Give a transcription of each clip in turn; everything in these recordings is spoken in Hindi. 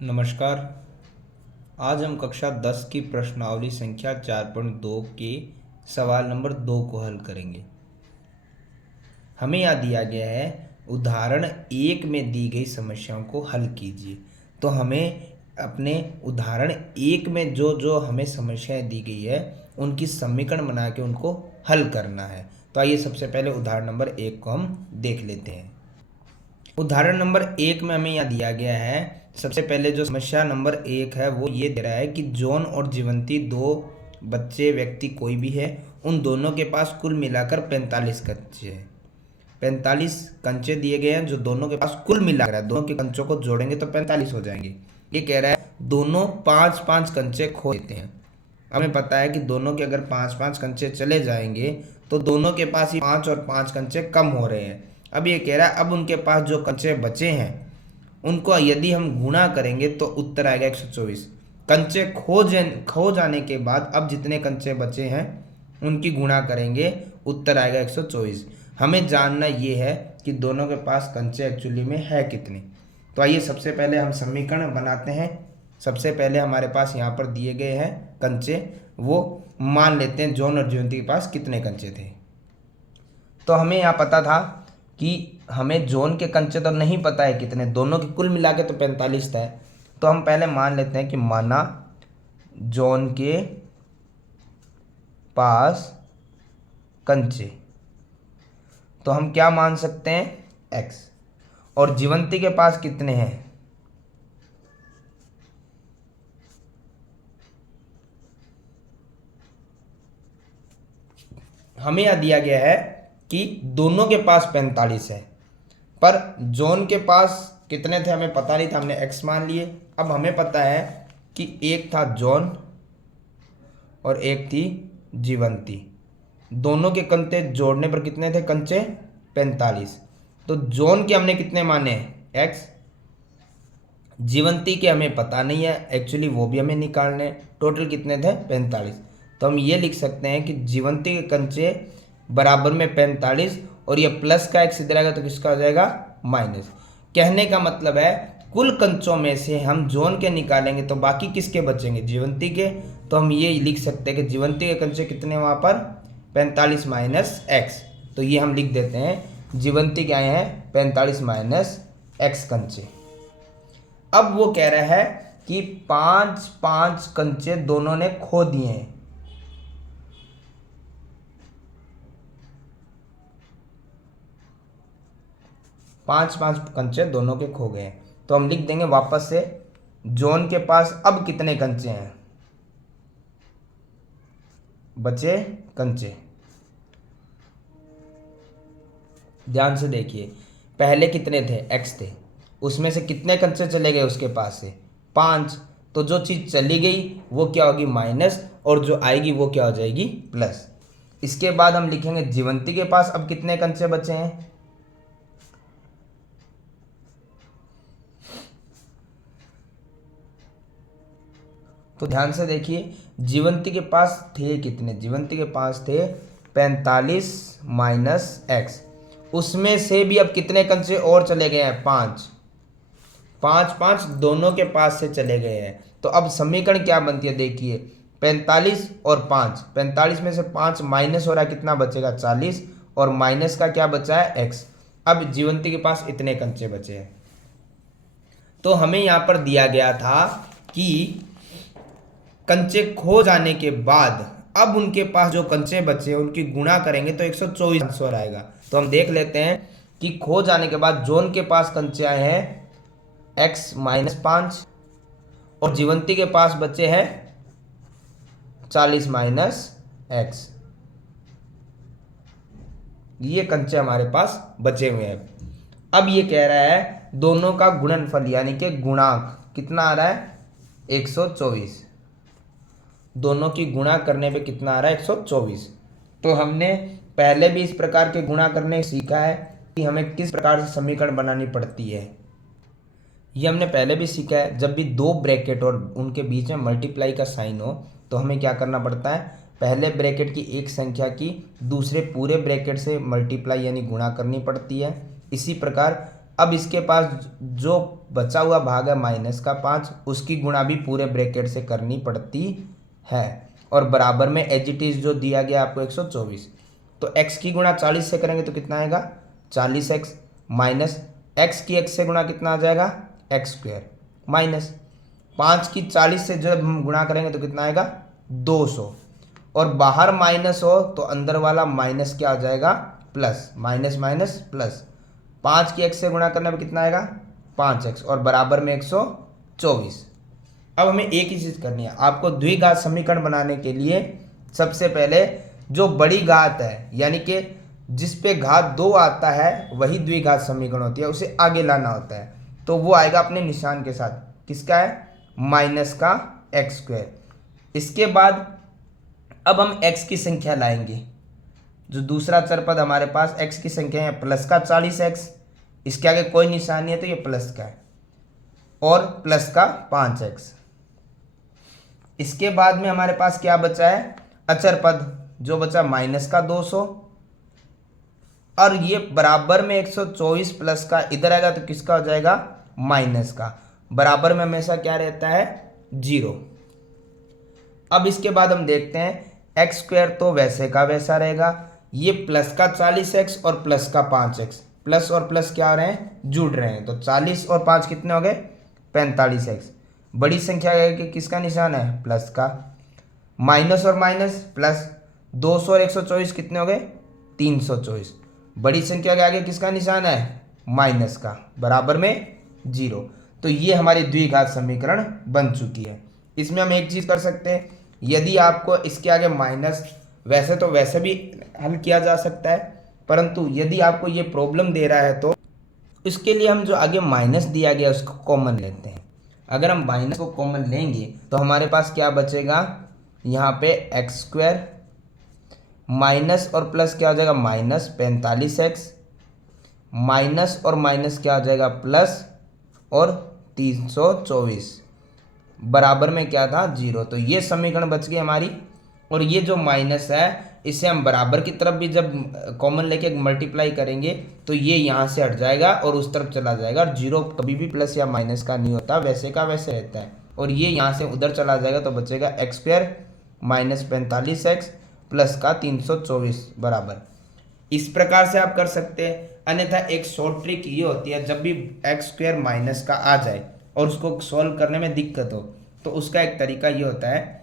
नमस्कार। आज हम कक्षा 10 की प्रश्नावली संख्या 4.2 के सवाल नंबर 2 को हल करेंगे। हमें यहाँ दिया गया है उदाहरण 1 में दी गई समस्याओं को हल कीजिए। तो हमें अपने उदाहरण 1 में जो जो हमें समस्याएं दी गई है उनकी समीकरण बना के उनको हल करना है। तो आइए सबसे पहले उदाहरण नंबर 1 को हम देख लेते हैं। उदाहरण नंबर 1 में हमें यहाँ दिया गया है, सबसे पहले जो समस्या नंबर 1 है वो ये दे रहा है कि जॉन और जीवंती दो बच्चे व्यक्ति कोई भी है, उन दोनों के पास कुल मिलाकर 45 कंचे हैं। 45 कंचे दिए गए हैं जो दोनों के पास कुल मिलाकर है, दोनों के कंचों को जोड़ेंगे तो 45 हो जाएंगे। ये कह रहा है दोनों 5-5 कंचे खो देते हैं। हमें पता है कि दोनों के अगर 5-5 कंचे चले जाएंगे तो दोनों के पास ही 5 और 5 कंचे कम हो रहे हैं। अब ये कह रहा है अब उनके पास जो कंचे बचे हैं उनको यदि हम गुणा करेंगे तो उत्तर आएगा 124। कंचे खो जाने के बाद अब जितने कंचे बचे हैं उनकी गुणा करेंगे, उत्तर आएगा 124। हमें जानना ये है कि दोनों के पास कंचे एक्चुअली में है कितने। तो आइए सबसे पहले हम समीकरण बनाते हैं। सबसे पहले हमारे पास यहाँ पर दिए गए हैं कंचे, वो मान लेते हैं जॉन और जीवंती के पास कितने कंचे थे। तो हमें यहाँ पता था कि हमें जॉन के कंचे तो नहीं पता है कितने, दोनों के कुल मिला के तो 45 था। तो हम पहले मान लेते हैं कि माना जॉन के पास कंचे, तो हम क्या मान सकते हैं x, और जीवंती के पास कितने हैं, हमें यह दिया गया है कि दोनों के पास 45 है, पर जॉन के पास कितने थे हमें पता नहीं था, हमने x मान लिए। अब हमें पता है कि एक था जॉन और एक थी जीवंती, दोनों के कंचे जोड़ने पर कितने थे कंचे 45। तो जॉन के हमने कितने माने x, जीवंती के हमें पता नहीं है एक्चुअली, वो भी हमें निकालने हैं। टोटल कितने थे 45। तो हम ये लिख सकते हैं कि जीवंती के कंचे बराबर में 45 और ये प्लस का x इधर आएगा तो किसका हो जाएगा माइनस। कहने का मतलब है कुल कंचों में से हम जॉन के निकालेंगे तो बाकी किसके बचेंगे जीवंती के। तो हम ये लिख सकते हैं कि जीवंती के कंचे कितने वहाँ पर 45 माइनस x। तो ये हम लिख देते हैं जीवंती के आए हैं 45 माइनस x कंचे। अब वो कह रहा है कि 5-5 कंचे दोनों ने खो दिए हैं। पांच कंचे दोनों के खो गए हैं। तो हम लिख देंगे वापस से जॉन के पास अब कितने कंचे हैं, बचे कंचे। ध्यान से देखिए पहले कितने थे x थे, उसमें से कितने कंचे चले गए उसके पास से 5। तो जो चीज़ चली गई वो क्या होगी माइनस, और जो आएगी वो क्या हो जाएगी प्लस। इसके बाद हम लिखेंगे जीवंती के पास अब कितने कंचे बचे हैं, तो ध्यान से देखिए जीवंती के पास थे कितने, जीवंती के पास थे 45 माइनस x, उसमें से भी अब कितने कंचे और चले गए हैं 5। 5-5 दोनों के पास से चले गए हैं। तो अब समीकरण क्या बनती है देखिए 45 और 5, 45 में से 5 माइनस हो रहा है कितना बचेगा 40, और माइनस का क्या बचा है x। अब जीवंती के पास इतने कंचे बचे हैं। तो हमें यहाँ पर दिया गया था कि कंचे खो जाने के बाद अब उनके पास जो कंचे बचे उनकी गुणा करेंगे तो 124 आंसर आएगा। तो हम देख लेते हैं कि खो जाने के बाद जॉन के पास कंचे आए हैं x माइनस 5 और जीवंती के पास बचे हैं 40 माइनस x। ये कंचे हमारे पास बचे हुए हैं। अब ये कह रहा है दोनों का गुणनफल यानी कि गुणांक कितना आ रहा है 124, दोनों की गुणा करने पे कितना आ रहा है 124। तो हमने पहले भी इस प्रकार के गुणा करने सीखा है कि हमें किस प्रकार से समीकरण बनानी पड़ती है, ये हमने पहले भी सीखा है। जब भी दो ब्रैकेट और उनके बीच में मल्टीप्लाई का साइन हो तो हमें क्या करना पड़ता है, पहले ब्रैकेट की एक संख्या की दूसरे पूरे ब्रैकेट से मल्टीप्लाई यानी गुणा करनी पड़ती है। इसी प्रकार अब इसके पास जो बचा हुआ भाग है माइनस का 5, उसकी गुणा भी पूरे ब्रैकेट से करनी पड़ती है और बराबर में एज इट इज जो दिया गया आपको 124। तो x की गुणा 40 से करेंगे तो कितना आएगा 40x माइनस x की x से गुणा कितना आ जाएगा एक्स स्क्वायर माइनस 5 की 40 से जब हम गुणा करेंगे तो कितना आएगा 200 और बाहर माइनस हो तो अंदर वाला माइनस क्या आ जाएगा प्लस, माइनस माइनस प्लस। 5 की x से गुणा करने में कितना आएगा 5x और बराबर में 124। अब हमें एक ही चीज़ करनी है, आपको द्विघात समीकरण बनाने के लिए सबसे पहले जो बड़ी घात है यानी कि जिस पे घात 2 आता है वही द्विघात समीकरण होती है, उसे आगे लाना होता है। तो वो आएगा अपने निशान के साथ, किसका है माइनस का एक्स स्क्वायर। इसके बाद अब हम x की संख्या लाएंगे, जो दूसरा चर पद हमारे पास x की संख्या है प्लस का 40x, इसके आगे कोई निशान नहीं है तो ये प्लस का है और प्लस का 5x। इसके बाद में हमारे पास क्या बचा है अचर पद, जो बचा माइनस का 200 और ये बराबर में 124 प्लस का इधर आएगा तो किसका हो जाएगा माइनस का, बराबर में हमेशा क्या रहता है 0। अब इसके बाद हम देखते हैं एक्स स्क्वायर तो वैसे का वैसा रहेगा, ये प्लस का 40x और प्लस का 5x, प्लस और प्लस क्या हो रहे हैं जुड़ रहे हैं, तो 40 और 5 कितने हो गए 45x। बड़ी संख्या है कि किसका निशान है प्लस का, माइनस और माइनस प्लस, 200 और 124 कितने हो गए 324। बड़ी संख्या के आगे किसका निशान है माइनस का, बराबर में 0। तो ये हमारी द्विघात समीकरण बन चुकी है। इसमें हम एक चीज़ कर सकते हैं, यदि आपको इसके आगे माइनस, वैसे तो वैसे भी हल किया जा सकता है, परंतु यदि आपको ये प्रॉब्लम दे रहा है तो इसके लिए हम जो आगे माइनस दिया गया उसको कॉमन लेते हैं। अगर हम माइनस को कॉमन लेंगे तो हमारे पास क्या बचेगा, यहाँ पे एक्स स्क्वायर माइनस और प्लस क्या हो जाएगा माइनस 45x, माइनस और माइनस क्या हो जाएगा प्लस और 324, बराबर में क्या था 0। तो ये समीकरण बच गई हमारी। और ये जो माइनस है इसे हम बराबर की तरफ भी जब कॉमन लेके मल्टीप्लाई करेंगे तो ये यहाँ से हट जाएगा और उस तरफ चला जाएगा, और 0 कभी भी प्लस या माइनस का नहीं होता, वैसे का वैसे रहता है। और ये यहाँ से उधर चला जाएगा तो बचेगा x square minus 45x plus का 324 बराबर। इस प्रकार से आप कर सकते हैं। अन्यथा एक शॉर्ट ट्रिक ये होती है, जब भी एक्स स्क्वायर माइनस का आ जाए और उसको सॉल्व करने में दिक्कत हो तो उसका एक तरीका ये होता है,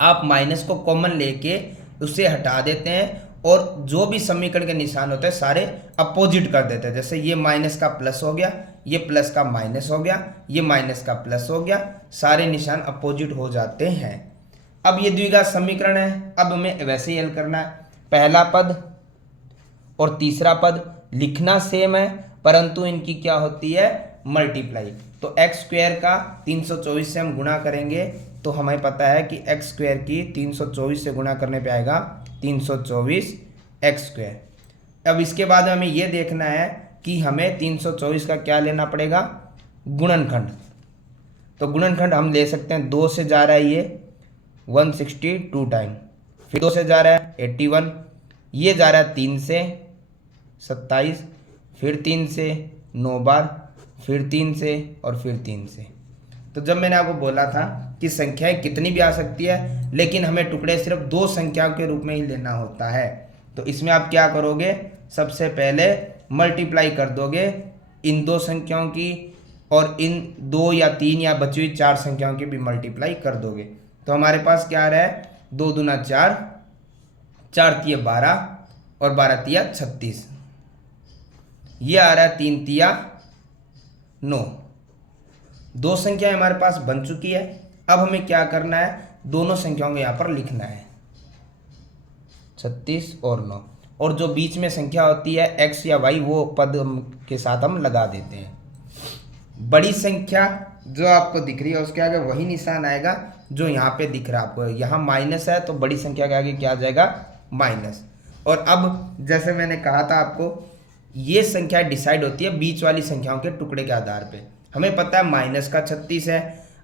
आप माइनस को कॉमन लेके उसे हटा देते हैं और जो भी समीकरण के निशान होते हैं सारे अपोजिट कर देते हैं। जैसे ये माइनस का प्लस हो गया, ये प्लस का माइनस हो गया, ये माइनस का प्लस हो गया, सारे निशान अपोजिट हो जाते हैं। अब ये द्विघात समीकरण है, अब हमें वैसे ही हल करना है। पहला पद और तीसरा पद लिखना सेम है, परंतु इनकी क्या होती है मल्टीप्लाई। तो एक्स स्क्वायर का 324 से हम गुणा करेंगे तो हमें पता है कि एक्स स्क्वायर की 324 से गुणा करने पे आएगा 324 एक्स स्क्वायर। अब इसके बाद हमें यह देखना है कि हमें 324 का क्या लेना पड़ेगा गुणनखंड। तो गुणनखंड हम ले सकते हैं, 2 से जा रहा है ये 162 टाइम, फिर 2 से जा रहा है 81, ये जा रहा है 3 से 27, फिर 3 से 9 बार, फिर 3 से और फिर 3 से। तो जब मैंने आपको बोला था कि संख्याएं कितनी भी आ सकती है लेकिन हमें टुकड़े सिर्फ 2 संख्याओं के रूप में ही लेना होता है, तो इसमें आप क्या करोगे, सबसे पहले मल्टीप्लाई कर दोगे इन 2 संख्याओं की और इन 2 या 3 या बची हुई 4 संख्याओं की भी मल्टीप्लाई कर दोगे। तो हमारे पास क्या आ रहा है 2 दूना 4, 4 तिया 12 और 12 तिया 36, ये आ रहा है 3 तिया 9। 2 संख्याएं हमारे पास बन चुकी है। अब हमें क्या करना है, दोनों संख्याओं को यहाँ पर लिखना है 36 और 9, और जो बीच में संख्या होती है x या y वो पद के साथ हम लगा देते हैं। बड़ी संख्या जो आपको दिख रही है उसके आगे वही निशान आएगा जो यहाँ पे दिख रहा है आपको, यहाँ माइनस है तो बड़ी संख्या के आगे क्या आ जाएगा माइनस। और अब जैसे मैंने कहा था आपको, ये संख्या डिसाइड होती है बीच वाली संख्याओं के टुकड़े के आधार पे। हमें पता है माइनस का 36 है,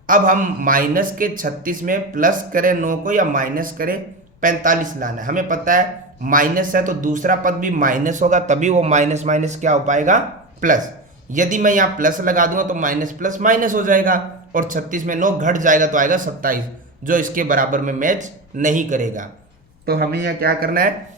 अब हम माइनस के 36 में प्लस करें 9 को या माइनस करें 45 लाना है। हमें पता है माइनस है तो दूसरा पद भी माइनस होगा, तभी वो माइनस माइनस क्या हो पाएगा प्लस। यदि मैं यहाँ प्लस लगा दूंगा तो माइनस प्लस माइनस हो जाएगा, और 36 में 9 घट जाएगा तो आएगा 27, जो इसके बराबर में मैच नहीं करेगा। तो हमें यहाँ क्या करना है,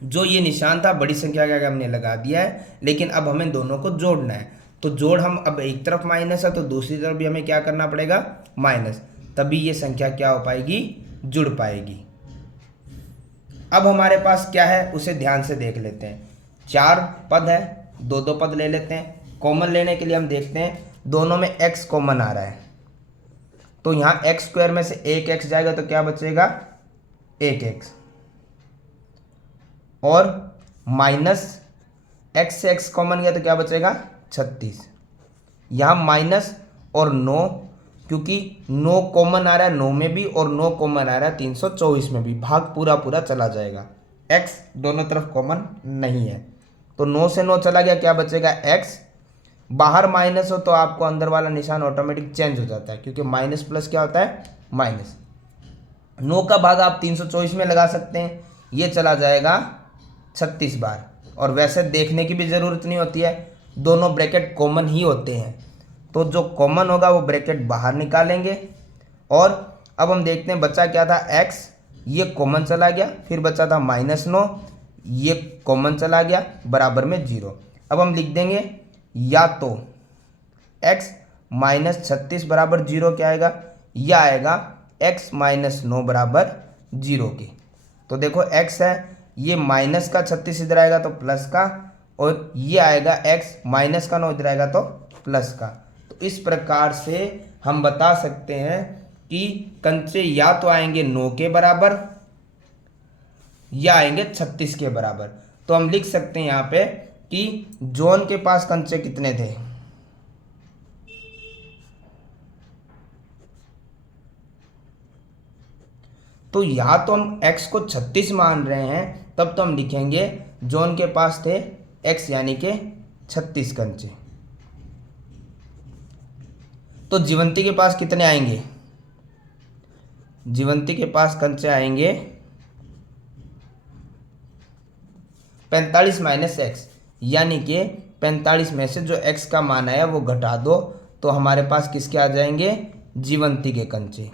जो ये निशान था बड़ी संख्या का हमने लगा दिया है, लेकिन अब हमें दोनों को जोड़ना है। तो जोड़ हम अब एक तरफ माइनस है तो दूसरी तरफ भी हमें क्या करना पड़ेगा, माइनस, तभी ये संख्या क्या हो पाएगी, जुड़ पाएगी। अब हमारे पास क्या है उसे ध्यान से देख लेते हैं। 4 पद है, दो दो पद ले लेते हैं। कॉमन लेने के लिए हम देखते हैं दोनों में x कॉमन आ रहा है, तो यहाँ x स्क्वायर में से एक x जाएगा तो क्या बचेगा, 1x, और माइनस x से x कॉमन गया तो क्या बचेगा, 36। यहाँ माइनस और 9, क्योंकि 9 कॉमन आ रहा है 9 में भी और 9 कॉमन आ रहा है 324 में भी, भाग पूरा पूरा चला जाएगा। x दोनों तरफ कॉमन नहीं है, तो 9 से 9 चला गया, क्या बचेगा x। बाहर माइनस हो तो आपको अंदर वाला निशान ऑटोमेटिक चेंज हो जाता है, क्योंकि माइनस प्लस क्या होता है, माइनस। 9 का भाग आप 324 में लगा सकते हैं, ये चला जाएगा 36 बार, और वैसे देखने की भी ज़रूरत नहीं होती है, दोनों ब्रैकेट कॉमन ही होते हैं। तो जो कॉमन होगा वो ब्रैकेट बाहर निकालेंगे। और अब हम देखते हैं बचा क्या था, x, ये कॉमन चला गया, फिर बचा था -9, ये कॉमन चला गया, बराबर में 0। अब हम लिख देंगे या तो x -36 बराबर 0 क्या आएगा, या आएगा x -9 बराबर 0 के। तो देखो x है, ये माइनस का 36 इधर आएगा तो प्लस का, और ये आएगा x माइनस का 9 इधर आएगा तो प्लस का। तो इस प्रकार से हम बता सकते हैं कि कंचे या तो आएंगे 9 के बराबर या आएंगे 36 के बराबर। तो हम लिख सकते हैं यहाँ पे कि जॉन के पास कंचे कितने थे, तो या तो हम x को 36 मान रहे हैं, तब तो हम लिखेंगे जॉन के पास थे x यानी के 36 कंचे। तो जीवंती के पास कितने आएंगे, जीवंती के पास कंचे आएंगे 45 - x, यानी कि 45 में से जो x का मान आया वो घटा दो, तो हमारे पास किसके आ जाएंगे, जीवंती के कंचे,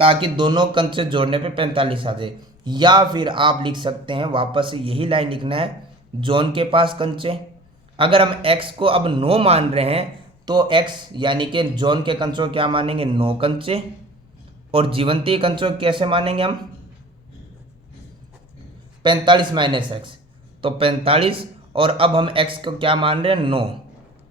ताकि दोनों कंचे जोड़ने पे 45 आ जाए। या फिर आप लिख सकते हैं, वापस से यही लाइन लिखना है, जॉन के पास कंचे, अगर हम x को अब 9 मान रहे हैं तो x यानी कि जॉन के कंचों क्या मानेंगे, 9 कंचे, और जीवंती के कंचों कैसे मानेंगे हम, 45 - x, तो 45, और अब हम x को क्या मान रहे हैं, 9,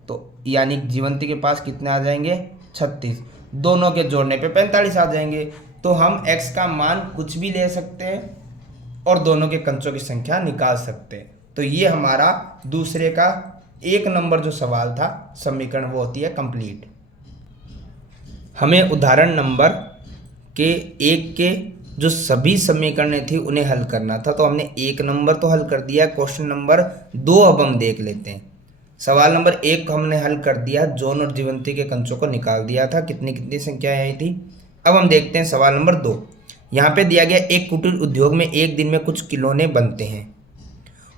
तो यानी जीवंती के पास कितने आ जाएंगे, 36, दोनों के जोड़ने पे 45 आ जाएंगे। तो हम x का मान कुछ भी ले सकते हैं और दोनों के कंचों की संख्या निकाल सकते हैं। तो ये हमारा दूसरे का 1 नंबर जो सवाल था, समीकरण, वो होती है कंप्लीट। हमें उदाहरण नंबर के 1 के जो सभी समीकरणें थी उन्हें हल करना था, तो हमने 1 नंबर तो हल कर दिया। क्वेश्चन नंबर 2 अब हम देख लेते हैं। सवाल नंबर 1 को हमने हल कर दिया, जॉन और जीवंती के कंचों को निकाल दिया था, कितनी कितनी संख्याएं आई थी। अब हम देखते हैं सवाल नंबर 2। यहाँ पे दिया गया एक कुटीर उद्योग में एक दिन में कुछ खिलौने बनते हैं,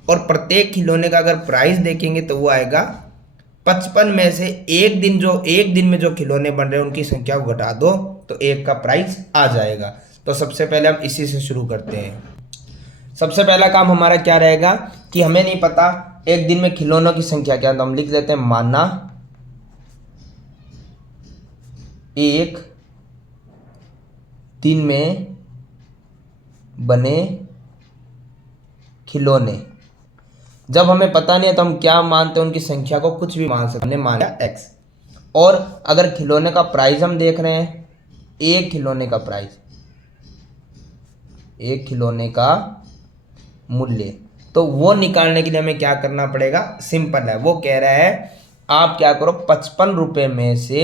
और प्रत्येक खिलौने का अगर प्राइस देखेंगे तो वो आएगा 55 में से एक दिन में जो खिलौने बन रहे हैं उनकी संख्या को घटा दो तो एक का प्राइस आ जाएगा। तो सबसे पहले हम इसी से शुरू करते हैं। सबसे पहला काम हमारा क्या रहेगा कि हमें नहीं पता एक दिन में खिलौनों की संख्या क्या, तो हम लिख देते हैं माना एक दिन में बने खिलौने। जब हमें पता नहीं है तो हम क्या मानते हैं, उनकी संख्या को कुछ भी मान सकते हैं। हमने माना x, और अगर खिलौने का प्राइस हम देख रहे हैं, एक खिलौने का प्राइस, एक खिलौने का मूल्य, तो वो निकालने के लिए हमें क्या करना पड़ेगा, सिंपल है। वो कह रहा है आप क्या करो, 55 रुपये में से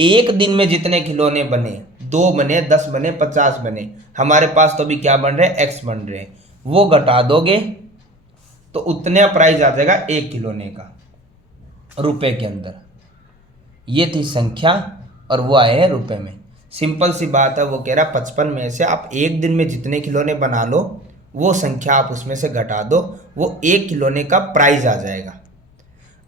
एक दिन में जितने खिलौने बने, 2 बने, 10 बने, 50 बने, हमारे पास तो अभी क्या बन रहे हैं, x बन रहे हैं, वो घटा दोगे तो उतने प्राइस आ जाएगा एक खिलौने का रुपए के अंदर। ये थी संख्या और वो आए हैं रुपए में। सिंपल सी बात है। वो कह रहा 55 में से आप एक दिन में जितने खिलौने बना लो वो संख्या आप उसमें से घटा दो, वो एक खिलौने का प्राइस आ जाएगा।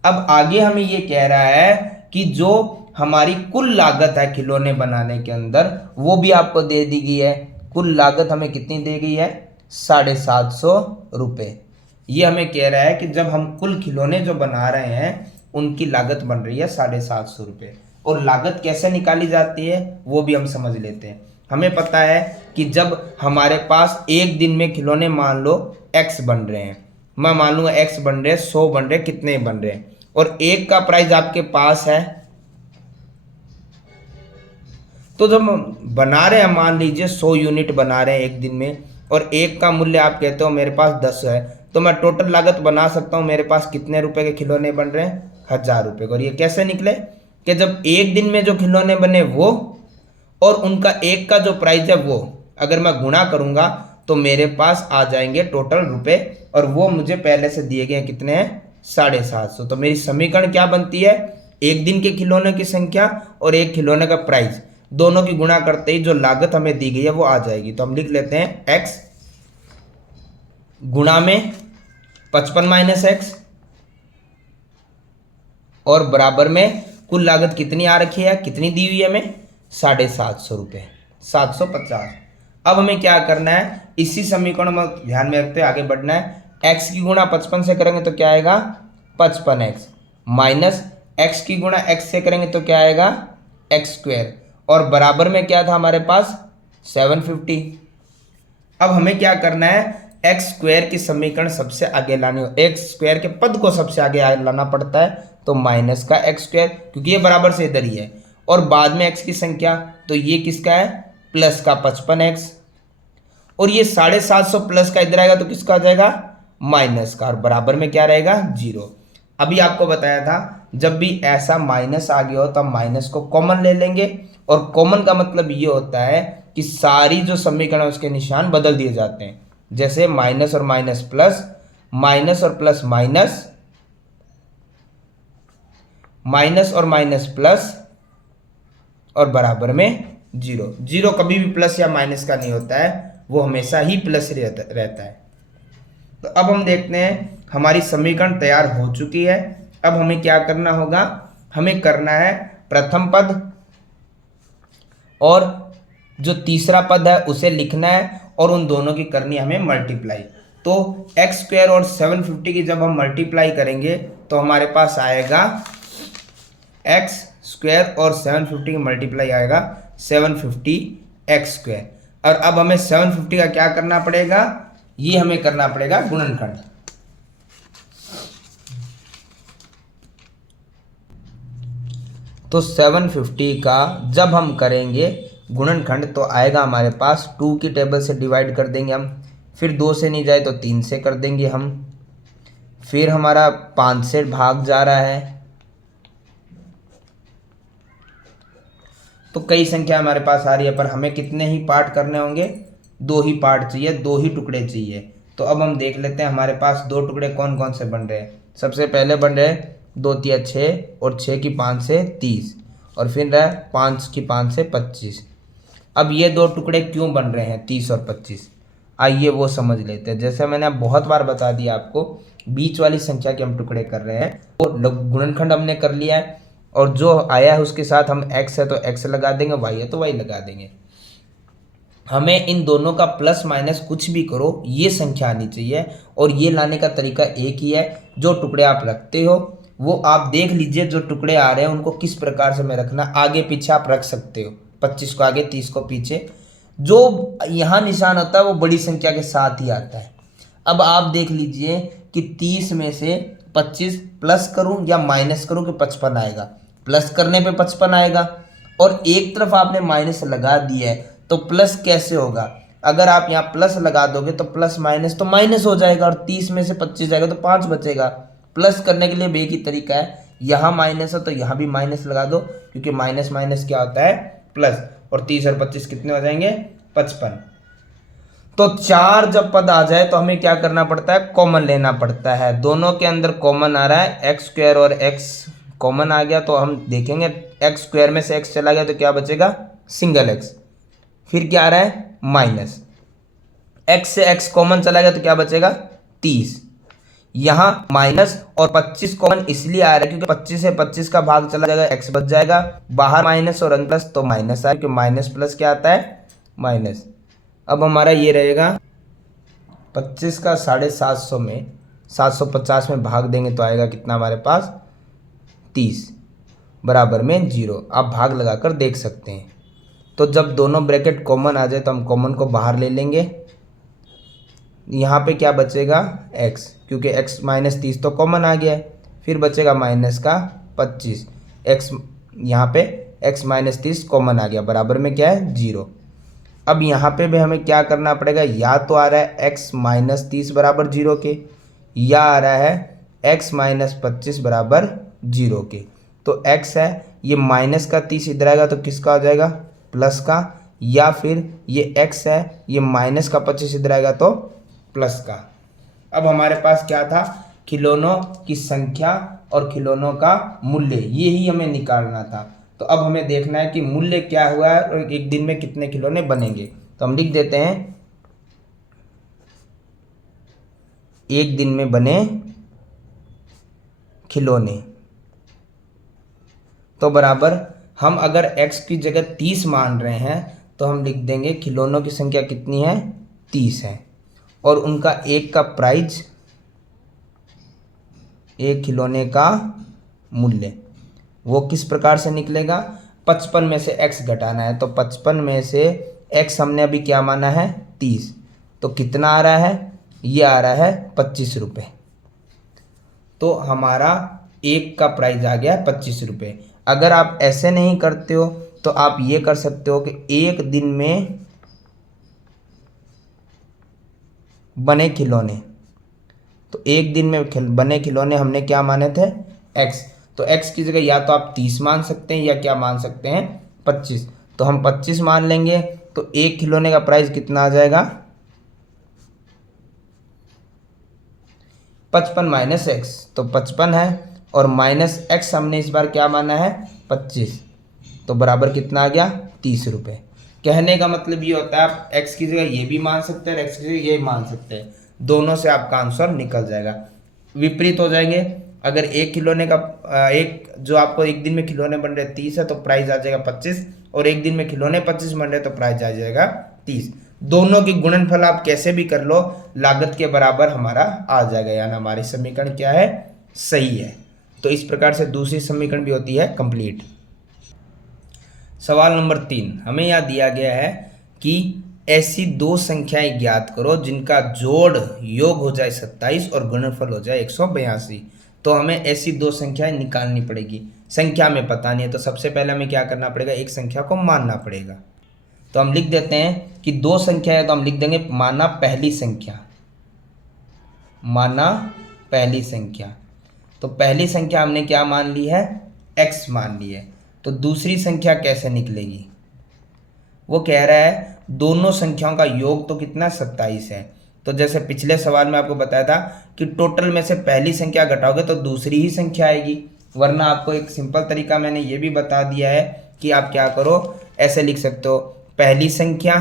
अब आगे हमें ये कह रहा है कि जो हमारी कुल लागत है खिलौने बनाने के अंदर वो भी आपको दे दी गई है। कुल लागत हमें कितनी दी गई है? 750 रुपये। ये हमें कह रहा है कि जब हम कुल खिलौने जो बना रहे हैं उनकी लागत बन रही है 750 रुपये। और लागत कैसे निकाली जाती है वो भी हम समझ लेते हैं। हमें पता है कि जब हमारे पास एक दिन में खिलौने मान लो x बन रहे हैं, मैं मान लूंगा x बन रहे हैं, 100 बन रहे हैं, कितने बन रहे हैं, और एक का प्राइस आपके पास है, तो जब बना रहे हैं मान लीजिए 100 यूनिट बना रहे हैं एक दिन में, और एक का मूल्य आप कहते हो मेरे पास 10 है, तो मैं टोटल लागत बना सकता हूँ मेरे पास कितने रुपए के खिलौने बन रहे हैं? 1000 रुपये के। और ये कैसे निकले कि जब एक दिन में जो खिलौने बने वो और उनका एक का जो प्राइस है वो अगर मैं गुणा करूंगा तो मेरे पास आ जाएंगे टोटल रुपए, और वो मुझे पहले से दिए गए कितने हैं? 750। तो मेरी समीकरण क्या बनती है? एक दिन के खिलौने की संख्या और एक खिलौने का प्राइस दोनों की गुणा करते ही जो लागत हमें दी गई है वो आ जाएगी। तो हम लिख लेते हैं x गुणा में 55 माइनस एक्स और बराबर में कुल लागत कितनी आ रखी है, कितनी दी हुई है हमें? 750 रुपये, 750। अब हमें क्या करना है? इसी समीकरण में ध्यान में रखते हुए आगे बढ़ना है। x की गुणा 55 से करेंगे तो क्या आएगा? 55x माइनस x की गुणा x से करेंगे तो क्या आएगा? एक्स स्क्वायर, और बराबर में क्या था हमारे पास? 750। अब हमें क्या करना है? एक्स स्क्वायर की समीकरण सबसे आगे लानी हो, एक्स स्क्वायर के पद को सबसे आगे लाना पड़ता है, तो माइनस का एक्स स्क्वायर, क्योंकि ये बराबर से इधर ही है, और बाद में एक्स की संख्या, तो ये किसका है? प्लस का 55x, और ये 750 प्लस का इधर आएगा तो किसका आ जाएगा? माइनस का, और बराबर में क्या रहेगा? 0। अभी आपको बताया था जब भी ऐसा माइनस आ गया हो तो हम माइनस को कॉमन ले लेंगे, और कॉमन का मतलब ये होता है कि सारी जो समीकरण उसके निशान बदल दिए जाते हैं, जैसे माइनस और माइनस प्लस, माइनस और प्लस माइनस, माइनस और माइनस प्लस, और बराबर में 0। 0 कभी भी प्लस या माइनस का नहीं होता है, वो हमेशा ही प्लस रहता है। तो अब हम देखते हैं हमारी समीकरण तैयार हो चुकी है। अब हमें क्या करना होगा? हमें करना है प्रथम पद और जो तीसरा पद है उसे लिखना है, और उन दोनों की करनी है हमें मल्टीप्लाई। तो एक्स स्क्वायर और 750 की जब हम मल्टीप्लाई करेंगे तो हमारे पास आएगा एक्स स्क्वायर और 750 की मल्टीप्लाई आएगा 750 एक्स स्क्वायर। और अब हमें 750 का क्या करना पड़ेगा? ये हमें करना पड़ेगा गुणनखंड। तो 750 का जब हम करेंगे गुणनखंड तो आएगा हमारे पास 2 की टेबल से डिवाइड कर देंगे हम, फिर 2 से नहीं जाए तो 3 से कर देंगे हम, फिर हमारा 5 से भाग जा रहा है, तो कई संख्या हमारे पास आ रही है, पर हमें कितने ही पार्ट करने होंगे? 2 ही पार्ट चाहिए, 2 ही टुकड़े चाहिए। तो अब हम देख लेते हैं हमारे पास 2 टुकड़े कौन कौन से बन रहे हैं। सबसे पहले बन रहे 2 तिया 6, और 6 की 5 से 30, और फिर रहा 5 की 5 से 25। अब ये 2 टुकड़े क्यों बन रहे हैं 30 और 25? आइए वो समझ लेते हैं। जैसे मैंने बहुत बार बता दिया आपको, बीच वाली संख्या के हम टुकड़े कर रहे हैं, वो गुणनखंड हमने कर लिया है, और जो आया है उसके साथ हम x है तो x लगा देंगे, y है तो y लगा देंगे। हमें इन दोनों का प्लस माइनस कुछ भी करो ये संख्या आनी चाहिए, और ये लाने का तरीका एक ही है। जो टुकड़े आप रखते हो वो आप देख लीजिए, जो टुकड़े आ रहे हैं उनको किस प्रकार से में रखना, आगे पीछे आप रख सकते हो, 25 को आगे 30 को पीछे। जो यहाँ निशान होता है वो बड़ी संख्या के साथ ही आता है। अब आप देख लीजिए कि 30 में से 25 प्लस करूं या माइनस करूं कि 55 आएगा। प्लस करने पे 55 आएगा, और एक तरफ आपने माइनस लगा दिया है तो प्लस कैसे होगा? अगर आप यहाँ प्लस लगा दोगे तो प्लस माइनस तो माइनस हो जाएगा, और 30 में से 25 जाएगा तो 5 बचेगा। प्लस करने के लिए एक ही तरीका है, यहाँ माइनस है तो यहाँ भी माइनस लगा दो, क्योंकि माइनस माइनस क्या होता है? प्लस। और 30 और 25 कितने हो जाएंगे? 55। तो 4 जब पद आ जाए तो हमें क्या करना पड़ता है? कॉमन लेना पड़ता है। दोनों के अंदर कॉमन आ रहा है, एक्स स्क्वायर और एक्स कॉमन आ गया, तो हम देखेंगे एक्स स्क्वायर में से एक्स चला गया तो क्या बचेगा? Single x. फिर क्या आ रहा है? माइनस एक्स से एक्स कॉमन चला गया तो क्या बचेगा? 30। यहाँ माइनस और 25 कॉमन इसलिए आ रहा है क्योंकि 25 से 25 का भाग चला जाएगा, x बच जाएगा, बाहर माइनस और अंदर प्लस, तो माइनस आ, क्योंकि माइनस प्लस क्या आता है, माइनस। अब हमारा ये रहेगा 25 का 750 में 750 में भाग देंगे तो आएगा कितना हमारे पास, 30 बराबर में 0। आप भाग लगाकर देख सकते हैं। तो जब दोनों ब्रैकेट कॉमन आ जाए तो हम कॉमन को बाहर ले लेंगे। यहाँ पे क्या बचेगा, x, क्योंकि x माइनस 30 तो कॉमन आ गया है। फिर बचेगा माइनस का 25, x यहाँ पे x माइनस 30 कॉमन आ गया, बराबर में क्या है, 0। अब यहाँ पे भी हमें क्या करना पड़ेगा, या तो आ रहा है x माइनस 30 बराबर 0 के, या आ रहा है x माइनस 25 बराबर 0 के। तो x है, ये माइनस का 30 इधर आएगा तो किसका हो जाएगा, प्लस का, या फिर ये x है, ये माइनस का 25 इधर आएगा तो प्लस का। अब हमारे पास क्या था, खिलौनों की संख्या और खिलौनों का मूल्य, ये ही हमें निकालना था। तो अब हमें देखना है कि मूल्य क्या हुआ है और एक दिन में कितने खिलौने बनेंगे। तो हम लिख देते हैं एक दिन में बने खिलौने। तो बराबर हम अगर x की जगह 30 मान रहे हैं तो हम लिख देंगे खिलौनों की संख्या कितनी है, 30 है, और उनका एक का प्राइस, एक खिलौने का मूल्य वो किस प्रकार से निकलेगा, 55 में से x घटाना है। तो 55 में से x हमने अभी क्या माना है, 30, तो कितना आ रहा है, ये आ रहा है 25 रुपये। तो हमारा एक का प्राइस आ गया 25 रुपये। अगर आप ऐसे नहीं करते हो तो आप ये कर सकते हो कि एक दिन में बने खिलौने, तो एक दिन में बने खिलौने हमने क्या माने थे, x। तो x की जगह या तो आप 30 मान सकते हैं या क्या मान सकते हैं, 25। तो हम 25 मान लेंगे तो एक खिलौने का प्राइस कितना आ जाएगा, 55 माइनस एक्स, तो 55 है, और माइनस x हमने इस बार क्या माना है, 25, तो बराबर कितना आ गया, 30 रुपये। कहने का मतलब ये होता है आप x की जगह ये भी मान सकते हैं, x की जगह ये मान सकते हैं, दोनों से आपका आंसर निकल जाएगा। विपरीत हो जाएंगे, अगर एक खिलौने का एक जो आपको एक दिन में खिलौने बन रहे 30 है तो प्राइस आ जाएगा 25, और एक दिन में खिलौने 25 बन रहे तो प्राइस आ जाएगा 30। दोनों की गुणनफल आप कैसे भी कर लो, लागत के बराबर हमारा आ जाएगा, यानी हमारी समीकरण क्या है, सही है। तो इस प्रकार से दूसरी समीकरण भी होती है कंप्लीट। सवाल नंबर 3, हमें यहाँ दिया गया है कि ऐसी दो संख्याएं ज्ञात करो जिनका जोड़ योग हो जाए 27 और गुणनफल हो जाए 182। तो हमें ऐसी दो संख्याएं निकालनी पड़ेगी। संख्या में पता नहीं है तो सबसे पहले हमें क्या करना पड़ेगा, एक संख्या को मानना पड़ेगा। तो हम लिख देते हैं कि दो संख्या है तो हम लिख देंगे माना पहली संख्या, माना पहली संख्या। तो पहली संख्या हमने क्या मान ली है, x मान ली है। तो दूसरी संख्या कैसे निकलेगी, वो कह रहा है दोनों संख्याओं का योग तो कितना 27 है। तो जैसे पिछले सवाल में आपको बताया था कि टोटल में से पहली संख्या घटाओगे तो दूसरी ही संख्या आएगी, वरना आपको एक सिंपल तरीका मैंने ये भी बता दिया है कि आप क्या करो, ऐसे लिख सकते हो, पहली संख्या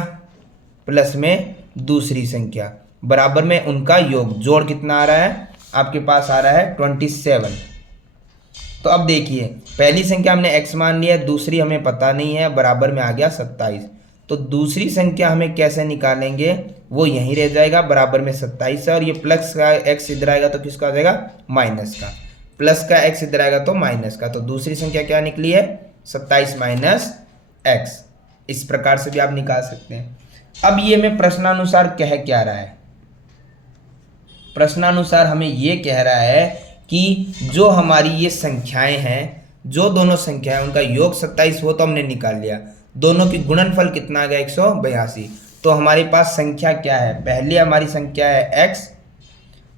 प्लस में दूसरी संख्या बराबर में उनका योग, जोड़ कितना आ रहा है आपके पास, आ रहा है 27। तो अब देखिए पहली संख्या हमने x मान लिया है, दूसरी हमें पता नहीं है, बराबर में आ गया 27। तो दूसरी संख्या हमें कैसे निकालेंगे, वो यहीं रह जाएगा, बराबर में 27 है, और ये प्लस का x इधर आएगा तो किसका आ जाएगा, माइनस का, प्लस का x इधर आएगा तो माइनस का। तो दूसरी संख्या क्या निकली है, 27 माइनस x। इस प्रकार से भी आप निकाल सकते हैं। अब ये हमें प्रश्नानुसार कह क्या रहा है, प्रश्नानुसार हमें ये कह रहा है कि जो हमारी ये संख्याएं हैं, जो दोनों संख्याएं उनका योग 27 वो तो हमने निकाल लिया, दोनों की गुणनफल कितना आ गया 182। तो हमारे पास संख्या क्या है, पहली हमारी संख्या है x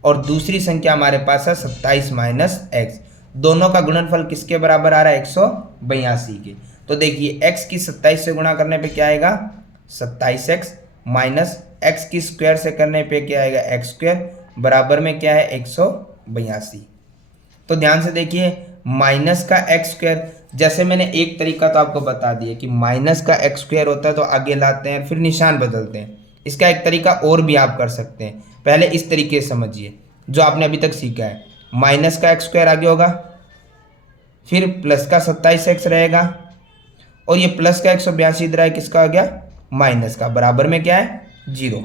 और दूसरी संख्या हमारे पास है 27 माइनस x। दोनों का गुणनफल किसके बराबर आ रहा है, 182 के। तो देखिए x की 27 से गुणा करने पे क्या आएगा, 27x माइनस x की स्क्वायर से करने पे क्या आएगा, x स्क्वायर, बराबर में क्या है 182। तो ध्यान से देखिए माइनस का एक्स स्क्वायर, जैसे मैंने एक तरीका तो आपको बता दिया कि माइनस का एक्स स्क्वायर होता है तो आगे लाते हैं फिर निशान बदलते हैं। इसका एक तरीका और भी आप कर सकते हैं, पहले इस तरीके से समझिए। जो आपने अभी तक सीखा है, माइनस का एक्स स्क्वायर आगे होगा, फिर प्लस का 27x रहेगा, और ये प्लस का 182 इधर है, किसका आ गया, माइनस का, बराबर में क्या है, 0।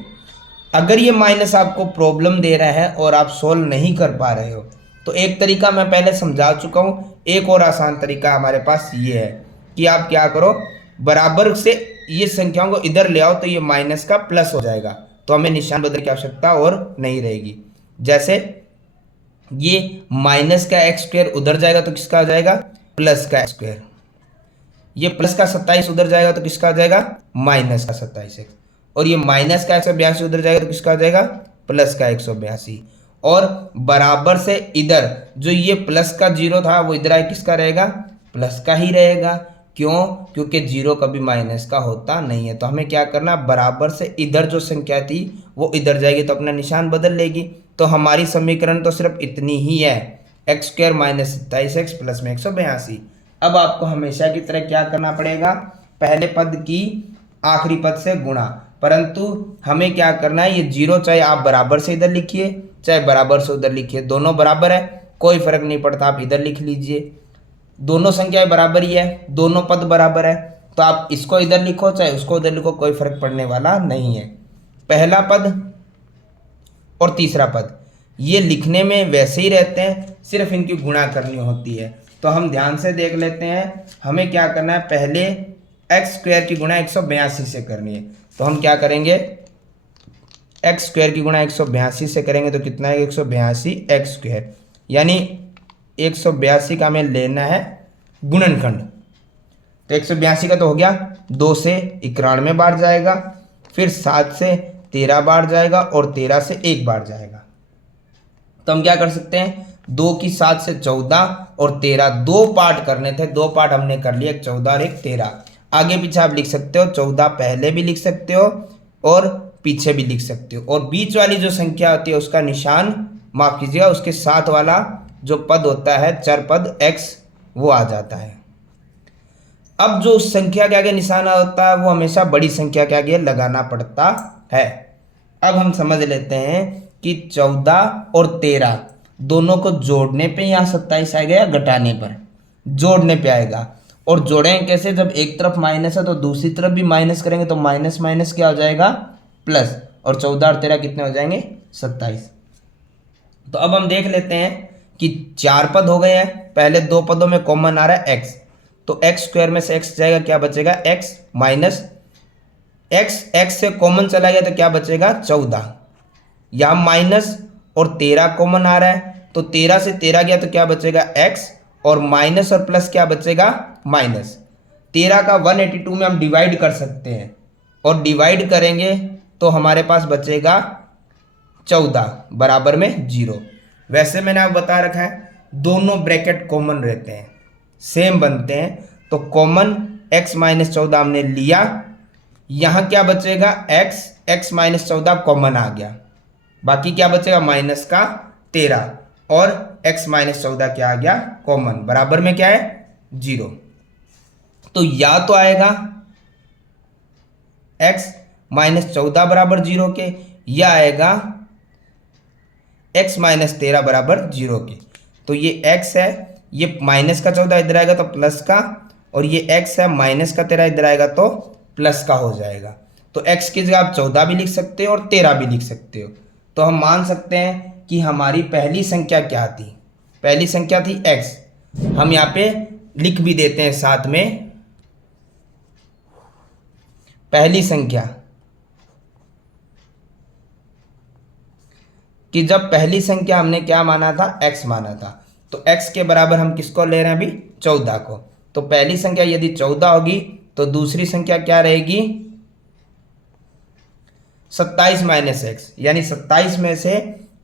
अगर ये माइनस आपको प्रॉब्लम दे रहा है और आप सोल्व नहीं कर पा रहे हो, तो एक तरीका मैं पहले समझा चुका हूँ, एक और आसान तरीका हमारे पास ये है कि आप क्या करो, बराबर से ये संख्याओं को इधर ले आओ तो ये माइनस का प्लस हो जाएगा, तो हमें निशान बदलने की आवश्यकता और नहीं रहेगी। जैसे ये माइनस का एक्स स्क्वायर उधर जाएगा तो किसका आ जाएगा, प्लस का एक्स स्क्वायर। ये प्लस का 27 उधर जाएगा तो किसका आ जाएगा, माइनस का 27x। और ये माइनस का 182 उधर जाएगा तो किसका आ जाएगा, प्लस का 182। और बराबर से इधर जो ये प्लस का 0 था वो इधर आए, किसका रहेगा, प्लस का ही रहेगा। क्यों, क्योंकि 0 कभी माइनस का होता नहीं है। तो हमें क्या करना, बराबर से इधर जो संख्या थी वो इधर जाएगी तो अपना निशान बदल लेगी। तो हमारी समीकरण तो सिर्फ इतनी ही है, x square minus 27x plus में 182। अब आपको हमेशा की तरह क्या करना पड़ेगा, पहले पद की आखिरी पद से गुणा, परंतु हमें क्या करना है, ये 0 चाहे आप बराबर से इधर लिखिए चाहे बराबर से उधर लिखिए, दोनों बराबर है, कोई फर्क नहीं पड़ता, आप इधर लिख लीजिए, दोनों संख्याएं बराबर ही है, दोनों पद बराबर है, तो आप इसको इधर लिखो चाहे उसको उधर लिखो, कोई फर्क पड़ने वाला नहीं है। पहला पद और तीसरा पद ये लिखने में वैसे ही रहते हैं, सिर्फ इनकी गुणा करनी होती है। तो हम ध्यान से देख लेते हैं, हमें क्या करना है, पहले एक्स स्क्वायर की गुणा 182 से करनी है। तो हम क्या करेंगे, एक्स स्क्वायर की गुणा 182 से करेंगे तो कितना है, 182 एक्स स्क्वायर, यानी 182 का हमें लेना है गुणनखंड। तो 182 का तो हो गया, 2 से 91 बार जाएगा, फिर 7 से 13 बार जाएगा और 13 से 1 बार जाएगा। तो हम क्या कर सकते हैं, 2 की 7 से 14 और 13, 2 पार्ट करने थे, 2 पार्ट हमने कर लिए, एक 14 और एक 13। आगे पीछे आप लिख सकते हो, 14 पहले भी लिख सकते हो और पीछे भी लिख सकते हो, और बीच वाली जो संख्या होती है उसका निशान, माफ कीजिएगा, उसके साथ वाला जो पद होता है चर पद x, वो आ जाता है। अब जो उस संख्या के आगे निशान होता है वो हमेशा बड़ी संख्या के आगे लगाना पड़ता है। अब हम समझ लेते हैं कि 14 और 13 दोनों को जोड़ने पे यहाँ 27 आएगा या घटाने पर, जोड़ने पे आएगा। और जोड़ेंगे कैसे, जब एक तरफ माइनस है तो दूसरी तरफ भी माइनस करेंगे तो माइनस माइनस क्या हो जाएगा, प्लस, और 14 और 13 कितने हो जाएंगे, 27। तो अब हम देख लेते हैं कि 4 पद हो गए हैं, पहले 2 पदों में कॉमन आ रहा है x, तो एक्स स्क्वायर में से x जाएगा, क्या बचेगा, x माइनस x से कॉमन चला गया तो क्या बचेगा, 14। यहाँ माइनस और 13 कॉमन आ रहा है तो 13 से 13 गया तो क्या बचेगा, x, और माइनस और प्लस क्या बचेगा, माइनस। 13 का 182 में हम डिवाइड कर सकते हैं, और डिवाइड करेंगे तो हमारे पास बचेगा 14 बराबर में 0। वैसे मैंने आपको बता रखा है दोनों ब्रैकेट कॉमन रहते हैं, सेम बनते हैं, तो कॉमन x माइनस 14 हमने लिया, यहाँ क्या बचेगा, x माइनस 14 कॉमन आ गया, बाकी क्या बचेगा, माइनस का 13, और x माइनस 14 क्या आ गया, कॉमन, बराबर में क्या है, 0। तो या तो आएगा x माइनस 14 बराबर 0 के, या आएगा x माइनस 13 बराबर 0 के। तो ये x है, ये माइनस का 14 इधर आएगा तो प्लस का, और ये x है माइनस का 13 इधर आएगा तो प्लस का हो जाएगा। तो x की जगह आप 14 भी लिख सकते हो और 13 भी लिख सकते हो। तो हम मान सकते हैं कि हमारी पहली संख्या क्या थी, पहली संख्या थी x, हम यहाँ पे लिख भी देते हैं साथ में, पहली संख्या, कि जब पहली संख्या हमने क्या माना था, x माना था, तो x के बराबर हम किसको ले रहे हैं अभी, 14 को। तो पहली संख्या यदि 14 होगी तो दूसरी संख्या क्या रहेगी, 27 माइनस एक्स, यानी 27 में से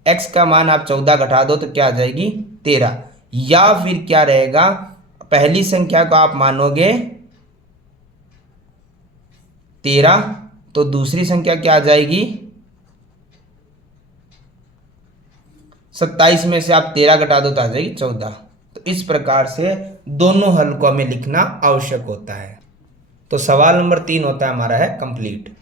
x का मान आप 14 घटा दो तो क्या आ जाएगी, 13। या फिर क्या रहेगा, पहली संख्या को आप मानोगे 13 तो दूसरी संख्या क्या आ जाएगी, 27 में से आप 13 घटा दो तो आ जाएगी 14। तो इस प्रकार से दोनों हल को हमें लिखना आवश्यक होता है। तो सवाल नंबर 3 होता है हमारा है कंप्लीट।